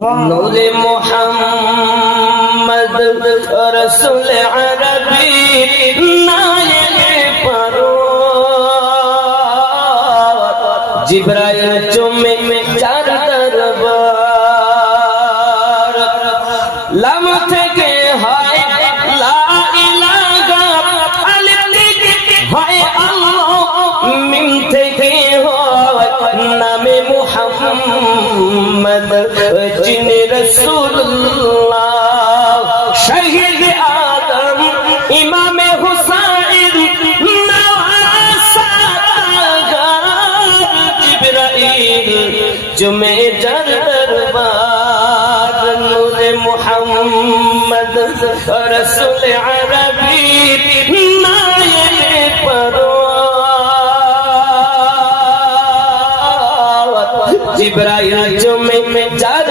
নূরে মুহাম্মদ রাসূল আরবী নায়েবে পরওয়ার জিবরাইল চুমে চার দরবার লাম থেকে হয় লা ইলাহা আলিফ থেকে হয় আল্লাহ মিম থেকে হয় নামে মুহাম্মদ जिन्हें रसूलुल्लाह शहीद आदम इमाम हुसैन नवासा जिब्राइल जुमे जर दरबार नूरे मुहम्मद रसूल अरबी नायबे परवार जिब्राइल जुमे जर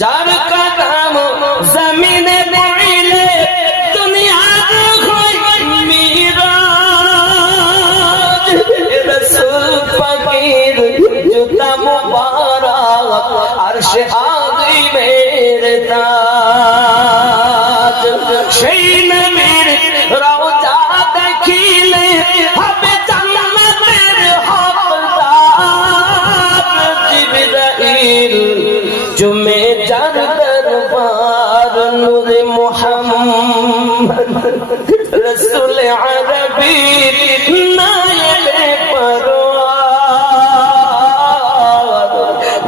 जार का नाम जमीने मोइले दुनिया मीराज रसूल फकीर जुता मुबारक अर्श आगे मेरे ताज সেই নবীর রওজা দেখিলে হবে জান্নাতের হকদার জিবরাইল जुमे चार दरबार नूरे मुहम्मद रसूल अरबी नायबे परवार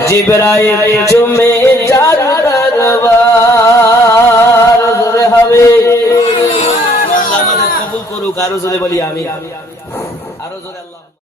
जिब्राइल जुमे चार दरबार হবে আল্লাহ আমাদের কবুল করুক। আরো জোরে বলি আমিন।